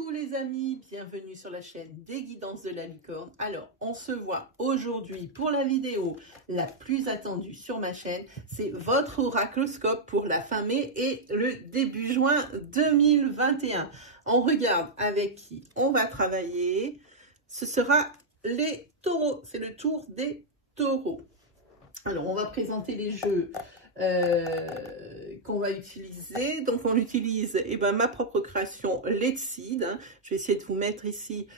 Coucou les amis, bienvenue sur la chaîne des guidances de la licorne. Alors, on se voit aujourd'hui pour la vidéo la plus attendue sur ma chaîne. C'est votre oracloscope pour la fin mai et le début juin 2021. On regarde avec qui on va travailler. Ce sera les taureaux, c'est le tour des taureaux. Alors, on va présenter les jeux qu'on va utiliser. Donc on utilise ma propre création Letseed. Je vais essayer de vous mettre ici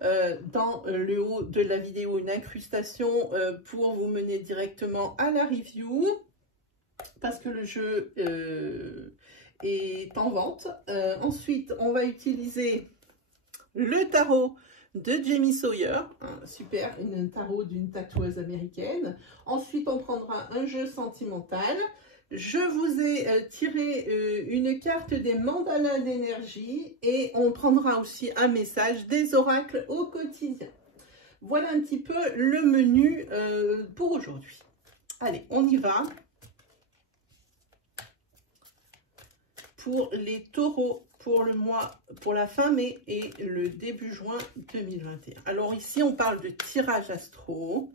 dans le haut de la vidéo une incrustation pour vous mener directement à la review, parce que le jeu est en vente. Ensuite on va utiliser le tarot de Jamie Sawyer, super, une tarot d'une tatoueuse américaine. Ensuite, on prendra un jeu sentimental. Je vous ai tiré une carte des mandalas d'énergie et on prendra aussi un message des oracles au quotidien. Voilà un petit peu le menu pour aujourd'hui. Allez, on y va. Pour les taureaux, pour le mois, pour la fin mai et le début juin 2021. Alors ici, on parle de tirage astro.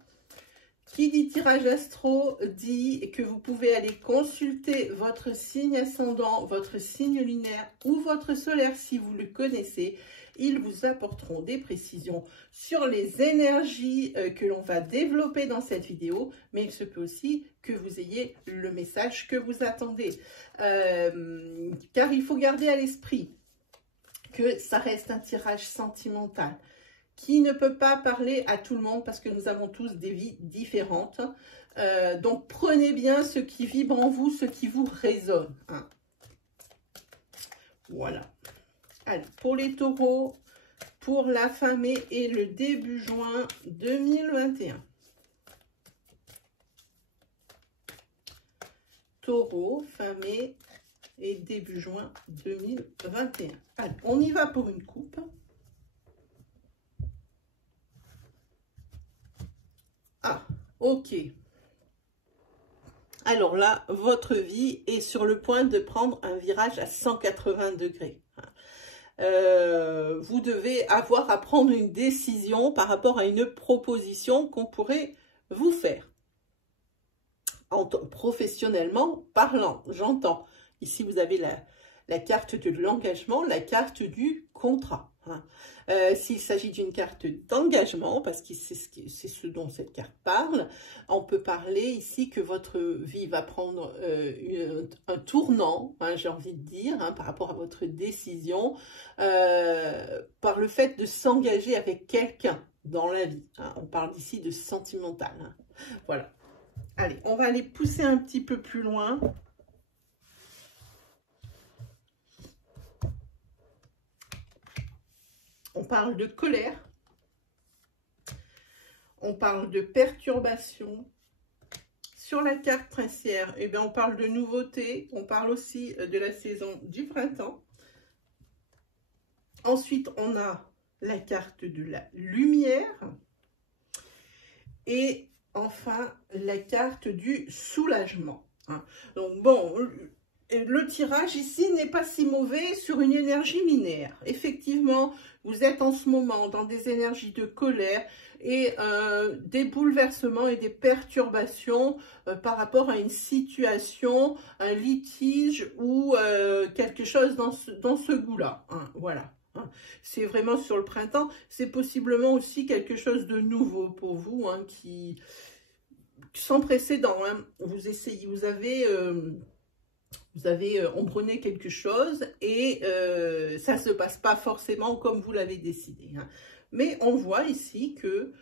Qui dit tirage astro dit que vous pouvez aller consulter votre signe ascendant, votre signe lunaire ou votre solaire si vous le connaissez. Ils vous apporteront des précisions sur les énergies que l'on va développer dans cette vidéo, mais il se peut aussi que vous ayez le message que vous attendez. Car il faut garder à l'esprit que ça reste un tirage sentimental qui ne peut pas parler à tout le monde parce que nous avons tous des vies différentes. Donc prenez bien ce qui vibre en vous, ce qui vous résonne. Voilà. Allez, pour les taureaux, pour la fin mai et le début juin 2021. Taureau, fin mai et début juin 2021. Allez, on y va pour une coupe. Ah, ok. Alors là, votre vie est sur le point de prendre un virage à 180 degrés. Vous devez avoir à prendre une décision par rapport à une proposition qu'on pourrait vous faire. Professionnellement parlant, j'entends. Ici, vous avez la carte de l'engagement, la carte du contrat. S'il s'agit d'une carte d'engagement, parce que c'est ce dont cette carte parle, on peut parler ici que votre vie va prendre un tournant, j'ai envie de dire, par rapport à votre décision, par le fait de s'engager avec quelqu'un dans la vie. On parle ici de sentimental. Voilà. Allez, on va aller pousser un petit peu plus loin. On parle de colère, on parle de perturbation. Sur la carte princière, on parle de nouveauté, on parle aussi de la saison du printemps. Ensuite, on a la carte de la lumière. Et enfin, la carte du soulagement. Donc bon, le tirage ici n'est pas si mauvais sur une énergie linéaire. Effectivement, vous êtes en ce moment dans des énergies de colère et des bouleversements et des perturbations par rapport à une situation, un litige ou quelque chose dans ce goût-là. Voilà. C'est vraiment sur le printemps. C'est possiblement aussi quelque chose de nouveau pour vous, qui sans précédent. Vous essayez, vous avez embronné quelque chose et ça ne se passe pas forcément comme vous l'avez décidé. Mais on voit ici que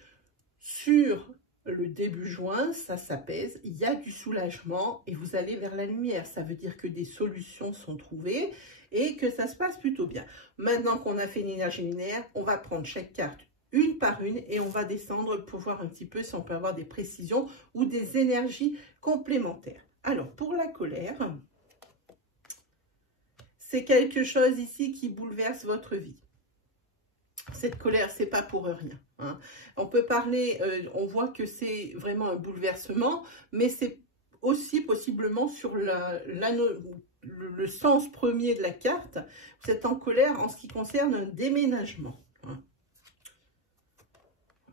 sur le début juin, ça s'apaise, il y a du soulagement et vous allez vers la lumière. Ça veut dire que des solutions sont trouvées et que ça se passe plutôt bien. Maintenant qu'on a fait une énergie linéaire, on va prendre chaque carte une par une et on va descendre pour voir un petit peu si on peut avoir des précisions ou des énergies complémentaires. Alors, pour la colère, c'est quelque chose ici qui bouleverse votre vie. Cette colère, c'est pas pour rien. On peut parler, on voit que c'est vraiment un bouleversement, mais c'est aussi possiblement sur le sens premier de la carte. Vous êtes en colère en ce qui concerne un déménagement. Hein.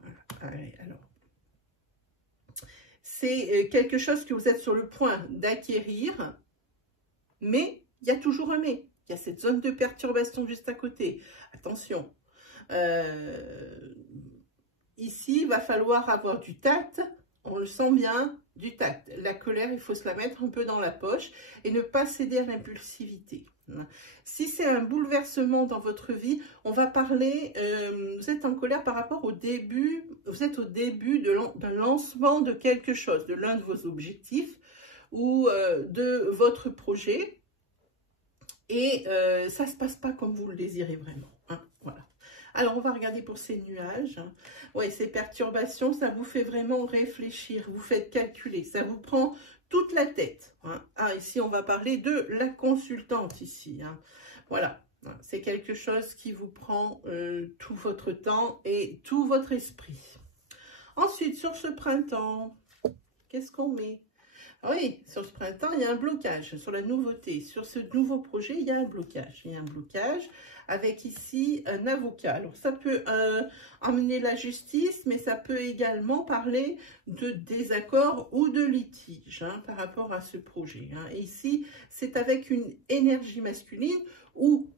Voilà. Allez, alors. C'est quelque chose que vous êtes sur le point d'acquérir, mais il y a toujours un mais. Il y a cette zone de perturbation juste à côté. Attention. Ici, il va falloir avoir du tact. On le sent bien, du tact. La colère, il faut se la mettre un peu dans la poche et ne pas céder à l'impulsivité. Si c'est un bouleversement dans votre vie, on va parler, vous êtes en colère par rapport au début, vous êtes au début d'un lancement de quelque chose, de l'un de vos objectifs ou de votre projet. Et ça ne se passe pas comme vous le désirez vraiment. Hein, voilà. Alors, on va regarder pour ces nuages. Oui, ces perturbations, ça vous fait vraiment réfléchir. Vous faites calculer. Ça vous prend toute la tête. Hein. Ah, ici, on va parler de la consultante ici. Hein. Voilà. C'est quelque chose qui vous prend tout votre temps et tout votre esprit. Ensuite, sur ce printemps, qu'est-ce qu'on met ? Oui, sur ce printemps, il y a un blocage sur la nouveauté. Sur ce nouveau projet, il y a un blocage. Il y a un blocage avec ici un avocat. Alors, ça peut amener la justice, mais ça peut également parler de désaccord ou de litige hein, par rapport à ce projet. Hein. Et ici, c'est avec une énergie masculine ou,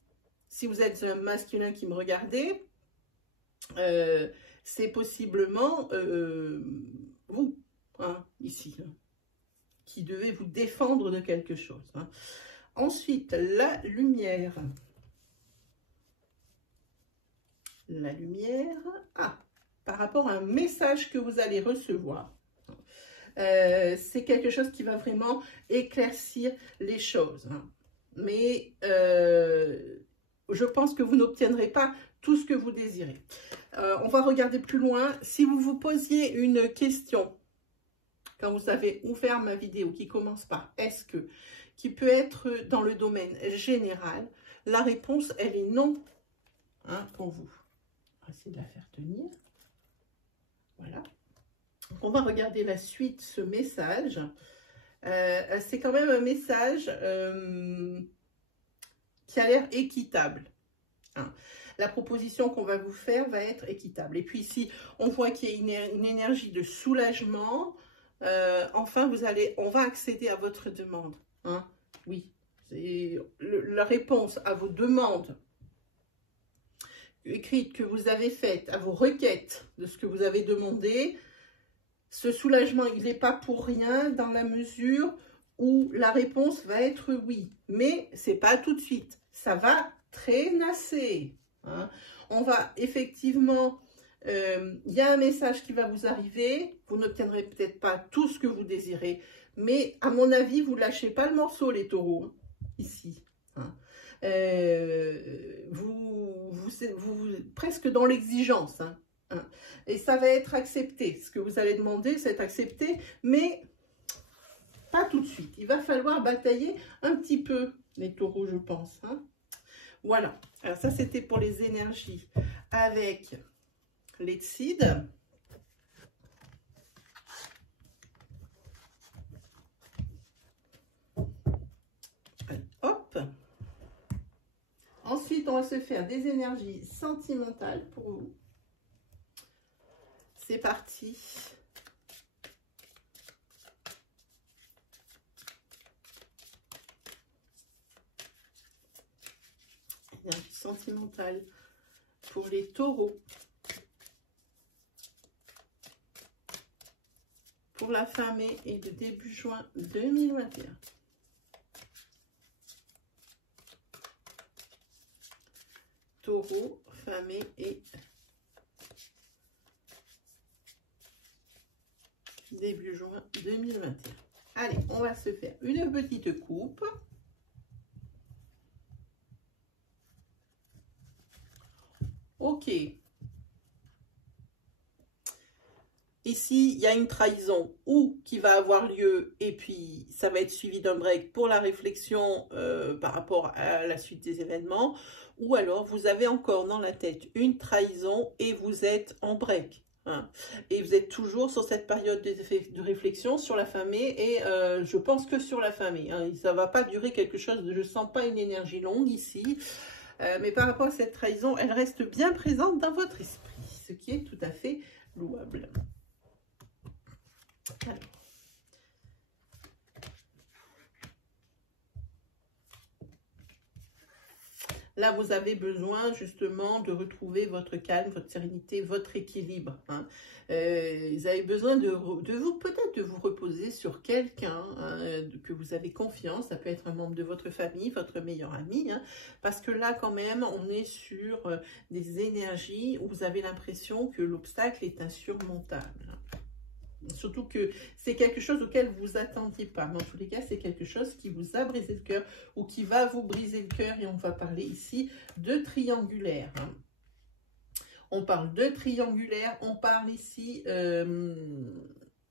si vous êtes un masculin qui me regardez, c'est possiblement vous, hein, ici, hein, qui devez vous défendre de quelque chose. Hein. Ensuite, la lumière. La lumière, par rapport à un message que vous allez recevoir. C'est quelque chose qui va vraiment éclaircir les choses. Hein. Mais je pense que vous n'obtiendrez pas tout ce que vous désirez. On va regarder plus loin. Si vous vous posiez une question, quand vous avez ouvert ma vidéo qui commence par « est-ce que ?» qui peut être dans le domaine général, la réponse, elle est non hein, pour vous. On va essayer de la faire tenir. Voilà. On va regarder la suite, ce message. C'est quand même un message qui a l'air équitable. Hein. La proposition qu'on va vous faire va être équitable. Et puis ici, on voit qu'il y a une énergie de soulagement. Enfin, on va accéder à votre demande. Hein. Oui, c'est la réponse à vos demandes écrites que vous avez faites, à vos requêtes de ce que vous avez demandé. Ce soulagement, il n'est pas pour rien dans la mesure où la réponse va être oui. Mais ce n'est pas tout de suite. Ça va traînasser. Hein. On va effectivement... il y a un message qui va vous arriver, vous n'obtiendrez peut-être pas tout ce que vous désirez, mais à mon avis, vous ne lâchez pas le morceau, les taureaux, hein, ici. Hein. Vous presque dans l'exigence, hein, hein, et ça va être accepté. Ce que vous allez demander, c'est accepté, mais pas tout de suite. Il va falloir batailler un petit peu, les taureaux, je pense. Hein. Voilà, alors ça, c'était pour les énergies avec... les Tsides. Hop. Ensuite, on va se faire des énergies sentimentales pour vous. C'est parti. Énergie sentimentale pour les taureaux. Pour la fin mai et le début juin 2021. Taureau, fin mai et début juin 2021. Allez, on va se faire une petite coupe. Ok. Ici, il y a une trahison ou qui va avoir lieu et puis ça va être suivi d'un break pour la réflexion par rapport à la suite des événements. Ou alors, vous avez encore dans la tête une trahison et vous êtes en break. hein. Et vous êtes toujours sur cette période de réflexion sur la famille et je pense que sur la famille. Hein. Ça ne va pas durer quelque chose, je ne sens pas une énergie longue ici. Mais par rapport à cette trahison, elle reste bien présente dans votre esprit, ce qui est tout à fait louable. Alors. Là, vous avez besoin justement de retrouver votre calme, votre sérénité, votre équilibre. Hein. Vous avez besoin de vous, peut-être de vous reposer sur quelqu'un hein, que vous avez confiance. Ça peut être un membre de votre famille, votre meilleur ami. Hein, parce que là, quand même, on est sur des énergies où vous avez l'impression que l'obstacle est insurmontable. Surtout que c'est quelque chose auquel vous vous attendiez pas. Mais en tous les cas, c'est quelque chose qui vous a brisé le cœur ou qui va vous briser le cœur. Et on va parler ici de triangulaire. Hein. On parle de triangulaire. On parle ici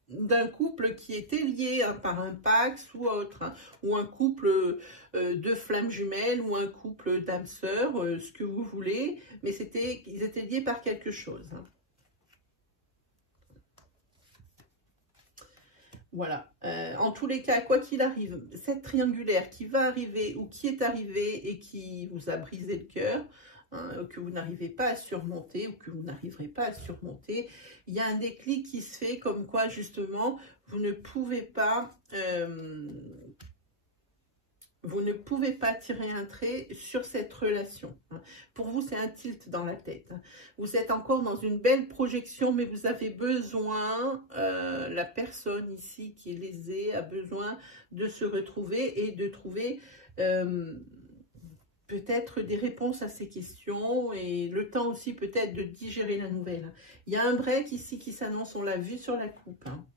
d'un couple qui était lié hein, par un pax ou autre. Hein, ou un couple de flammes jumelles ou un couple d'âmes sœurs, ce que vous voulez. Mais ils étaient liés par quelque chose. Hein. Voilà, en tous les cas, quoi qu'il arrive, cette triangulaire qui va arriver ou qui est arrivée et qui vous a brisé le cœur, hein, que vous n'arrivez pas à surmonter ou que vous n'arriverez pas à surmonter, il y a un déclic qui se fait comme quoi justement vous ne pouvez pas tirer un trait sur cette relation. Pour vous, c'est un tilt dans la tête. Vous êtes encore dans une belle projection, mais vous avez besoin, la personne ici qui est lésée a besoin de se retrouver et de trouver peut-être des réponses à ces questions et le temps aussi peut-être de digérer la nouvelle. Il y a un break ici qui s'annonce, on l'a vu sur la coupe. Hein.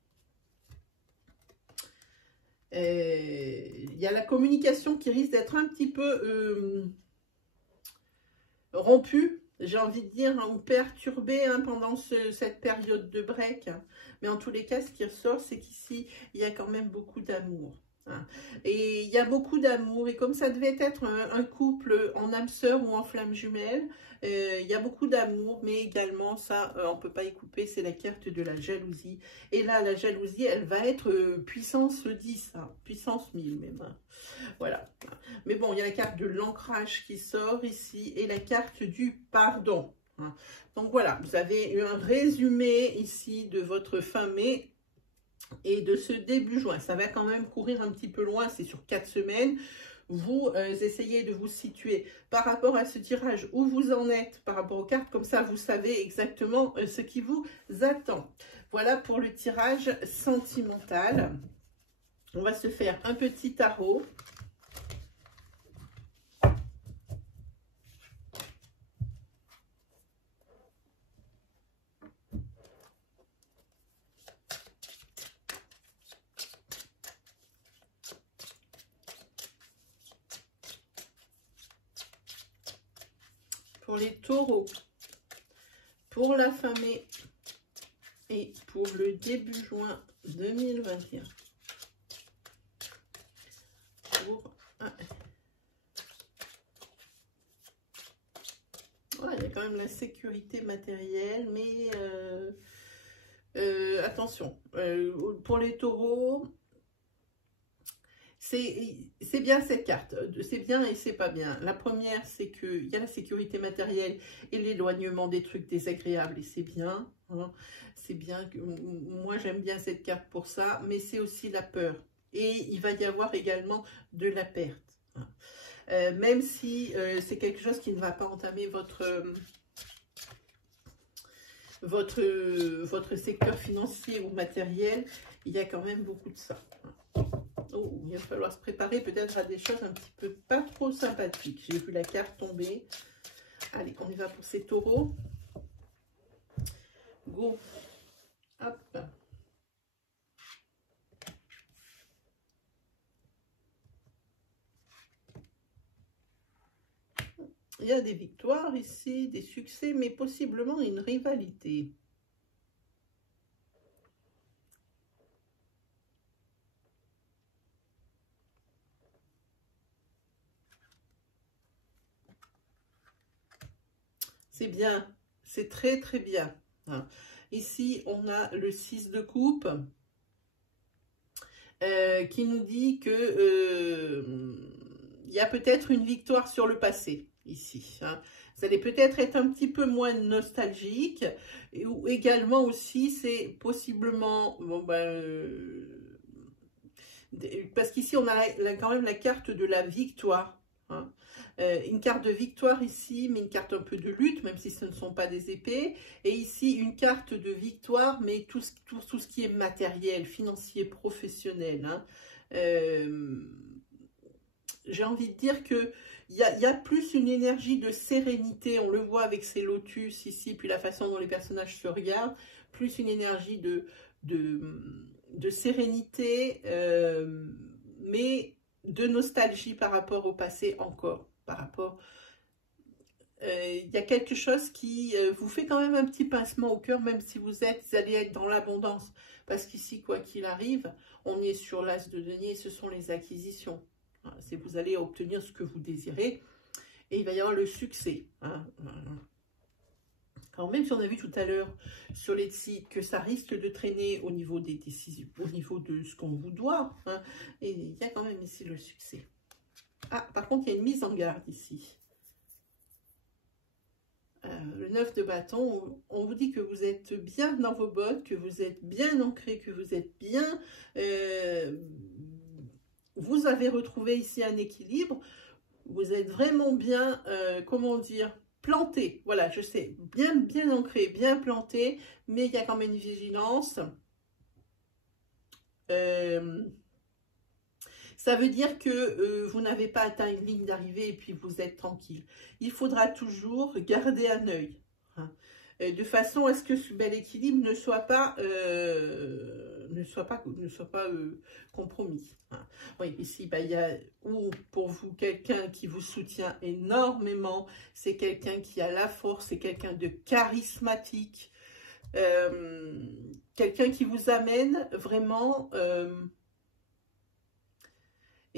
Il y a la communication qui risque d'être un petit peu rompue, j'ai envie de dire, hein, ou perturbée hein, pendant cette période de break. Mais en tous les cas, ce qui ressort, c'est qu'ici, il y a quand même beaucoup d'amour. Hein. Et il y a beaucoup d'amour. Et comme ça devait être un couple en âme sœur ou en flamme jumelle, il y a beaucoup d'amour, mais également, ça, on ne peut pas y couper, c'est la carte de la jalousie. Et là, la jalousie, elle va être puissance 10, hein, puissance 1000 même. Hein. Voilà. Mais bon, il y a la carte de l'ancrage qui sort ici et la carte du pardon. Hein. Donc voilà, vous avez eu un résumé ici de votre fin mai et de ce début juin. Ça va quand même courir un petit peu loin, c'est sur 4 semaines. Vous essayez de vous situer par rapport à ce tirage où vous en êtes par rapport aux cartes, comme ça vous savez exactement ce qui vous attend. Voilà pour le tirage sentimental. On va se faire un petit tarot. Pour les taureaux, pour la fin mai et pour le début juin 2021. Il y a quand même la sécurité matérielle, mais attention, pour les taureaux, c'est bien cette carte, c'est bien et c'est pas bien. La première, c'est qu'il y a la sécurité matérielle et l'éloignement des trucs désagréables, et c'est bien. Hein, c'est bien, que moi j'aime bien cette carte pour ça, mais c'est aussi la peur. Et il va y avoir également de la perte. Hein. Même si c'est quelque chose qui ne va pas entamer votre secteur financier ou matériel, il y a quand même beaucoup de ça. Oh, il va falloir se préparer peut-être à des choses un petit peu pas trop sympathiques. J'ai vu la carte tomber. Allez, on y va pour ces taureaux. Go. Hop. Il y a des victoires ici, des succès, mais possiblement une rivalité. C'est bien, c'est très très bien. Hein. Ici, on a le 6 de coupe qui nous dit que il y a peut-être une victoire sur le passé ici. Hein. Vous allez peut-être être un petit peu moins nostalgique. Ou également aussi, c'est possiblement... Bon, parce qu'ici, on a quand même la carte de la victoire. Hein. Une carte de victoire ici, mais une carte un peu de lutte, même si ce ne sont pas des épées. Et ici, une carte de victoire, mais tout ce qui est matériel, financier, professionnel. Hein. J'ai envie de dire que il y a plus une énergie de sérénité, on le voit avec ces lotus ici, puis la façon dont les personnages se regardent, plus une énergie de sérénité, mais de nostalgie par rapport au passé encore, par rapport... Il y a quelque chose qui vous fait quand même un petit pincement au cœur, même si vous allez être dans l'abondance, parce qu'ici, quoi qu'il arrive, on est sur l'as de denier, ce sont les acquisitions. C'est vous allez obtenir ce que vous désirez et il va y avoir le succès. Hein. Alors même si on a vu tout à l'heure sur les sites que ça risque de traîner au niveau des décisions, au niveau de ce qu'on vous doit, hein, et il y a quand même ici le succès. Ah, par contre, il y a une mise en garde ici. Le 9 de bâton, on vous dit que vous êtes bien dans vos bottes, que vous êtes bien ancré, que vous êtes bien... vous avez retrouvé ici un équilibre, vous êtes vraiment bien, comment dire, planté. Voilà, je sais, bien ancré, bien planté, mais il y a quand même une vigilance. Ça veut dire que vous n'avez pas atteint une ligne d'arrivée et puis vous êtes tranquille. Il faudra toujours garder un œil, hein, de façon à ce que ce bel équilibre ne soit pas compromis. Hein. Oui, ici, il y a pour vous quelqu'un qui vous soutient énormément, c'est quelqu'un qui a la force, c'est quelqu'un de charismatique, quelqu'un qui vous amène vraiment...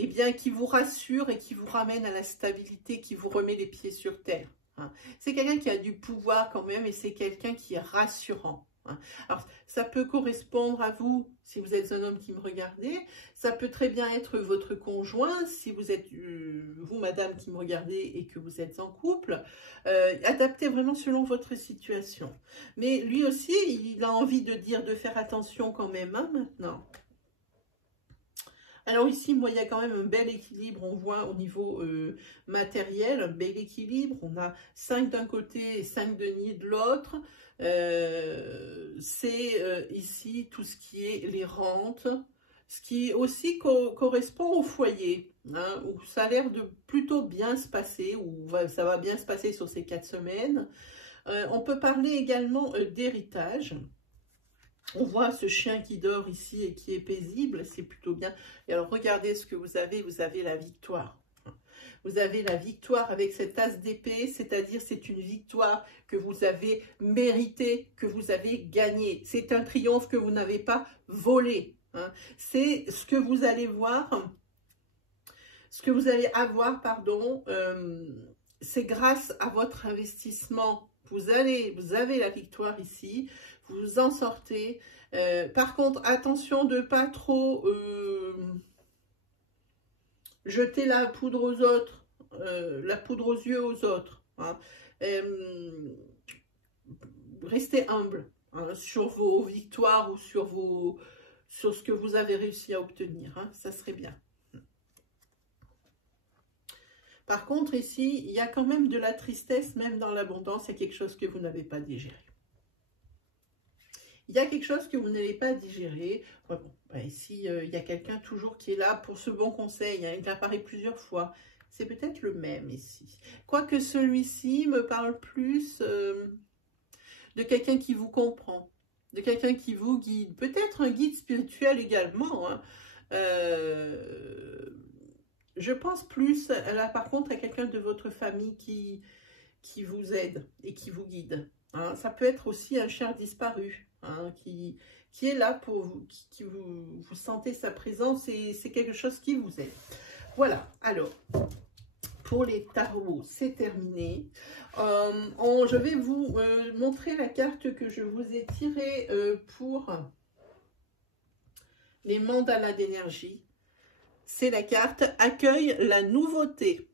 eh bien, qui vous rassure et qui vous ramène à la stabilité, qui vous remet les pieds sur terre. Hein. C'est quelqu'un qui a du pouvoir quand même et c'est quelqu'un qui est rassurant. Hein. Alors, ça peut correspondre à vous, si vous êtes un homme qui me regardez. Ça peut très bien être votre conjoint, si vous êtes, vous, madame, qui me regardez et que vous êtes en couple. Adaptez vraiment selon votre situation. Mais lui aussi, il a envie de dire de faire attention quand même, hein, maintenant. Alors ici, moi, il y a quand même un bel équilibre, on voit au niveau matériel, un bel équilibre. On a 5 d'un côté et 5 deniers de l'autre. C'est ici tout ce qui est les rentes, ce qui aussi correspond au foyer, hein, où ça a l'air de plutôt bien se passer, où ça va bien se passer sur ces 4 semaines. On peut parler également d'héritage. On voit ce chien qui dort ici et qui est paisible, c'est plutôt bien. Et alors, regardez ce que vous avez la victoire. Vous avez la victoire avec cette as d'épée, c'est-à-dire c'est une victoire que vous avez méritée, que vous avez gagnée. C'est un triomphe que vous n'avez pas volé. Hein. C'est ce que vous allez voir, ce que vous allez avoir, pardon, c'est grâce à votre investissement. Vous avez la victoire ici, vous en sortez. Par contre, attention de ne pas trop jeter la poudre aux autres, la poudre aux yeux aux autres. Hein. Restez humble, hein, sur vos victoires ou sur ce que vous avez réussi à obtenir. Hein, ça serait bien. Par contre, ici, il y a quand même de la tristesse, même dans l'abondance, il y a quelque chose que vous n'avez pas digéré. Il y a quelque chose que vous n'avez pas digéré. Bon, ici, il y a quelqu'un toujours qui est là pour ce bon conseil. Hein, il apparaît plusieurs fois. C'est peut-être le même ici. Quoique celui-ci me parle plus de quelqu'un qui vous comprend, de quelqu'un qui vous guide. Peut-être un guide spirituel également. Hein. Je pense plus, là, par contre, à quelqu'un de votre famille qui vous aide et qui vous guide. Hein. Ça peut être aussi un cher disparu, hein, qui est là pour vous, qui vous sentez sa présence et c'est quelque chose qui vous aide. Voilà, alors, pour les tarots, c'est terminé. Je vais vous montrer la carte que je vous ai tirée pour les mandalas d'énergie. C'est la carte « Accueille la nouveauté ».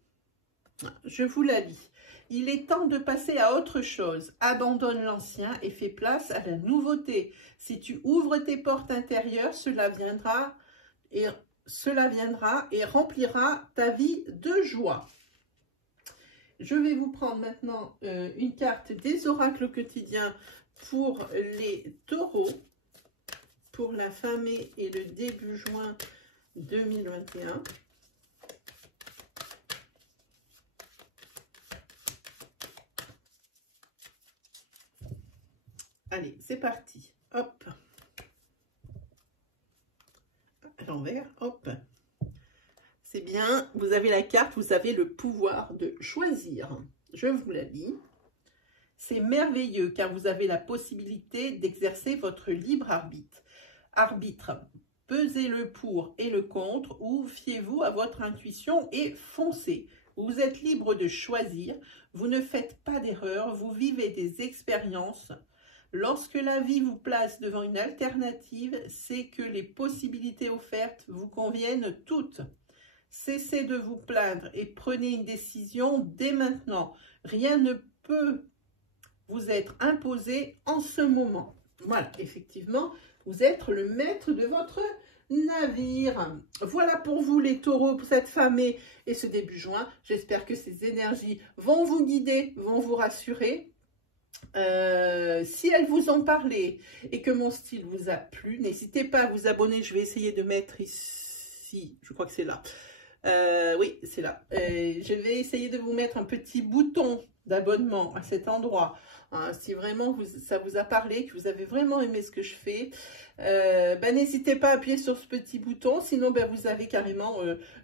Je vous la lis. Il est temps de passer à autre chose. Abandonne l'ancien et fais place à la nouveauté. Si tu ouvres tes portes intérieures, cela viendra et remplira ta vie de joie. Je vais vous prendre maintenant une carte des oracles quotidiens pour les taureaux, pour la fin mai et le début juin 2021. Allez, c'est parti. Hop. À l'envers, hop. C'est bien, vous avez la carte, vous avez le pouvoir de choisir. Je vous la lis. C'est merveilleux car vous avez la possibilité d'exercer votre libre arbitre. Pesez le pour et le contre ou fiez-vous à votre intuition et foncez. Vous êtes libre de choisir, vous ne faites pas d'erreur, vous vivez des expériences. Lorsque la vie vous place devant une alternative, c'est que les possibilités offertes vous conviennent toutes. Cessez de vous plaindre et prenez une décision dès maintenant. Rien ne peut vous être imposé en ce moment. Voilà, effectivement, vous êtes le maître de votre navire. Voilà pour vous les taureaux, pour cette fin mai et ce début juin. J'espère que ces énergies vont vous guider, vont vous rassurer. Si elles vous ont parlé et que mon style vous a plu, n'hésitez pas à vous abonner. Je vais essayer de mettre ici, je crois que c'est là. Oui, c'est là. Je vais essayer de vous mettre un petit bouton d'abonnement à cet endroit. Hein, si vraiment ça vous a parlé, que vous avez vraiment aimé ce que je fais, n'hésitez pas à appuyer sur ce petit bouton. Sinon, vous avez carrément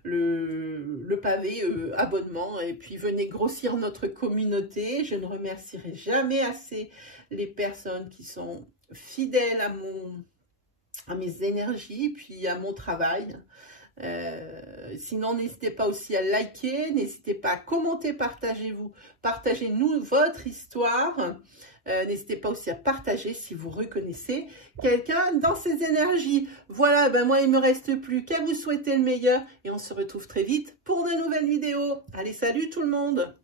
le pavé abonnement. Et puis, venez grossir notre communauté. Je ne remercierai jamais assez les personnes qui sont fidèles à mes énergies, puis à mon travail. Sinon, n'hésitez pas aussi à liker, n'hésitez pas à commenter, partagez-nous votre histoire. N'hésitez pas aussi à partager si vous reconnaissez quelqu'un dans ces énergies. Voilà, moi, il ne me reste plus qu'à vous souhaiter le meilleur et on se retrouve très vite pour de nouvelles vidéos. Allez, salut tout le monde!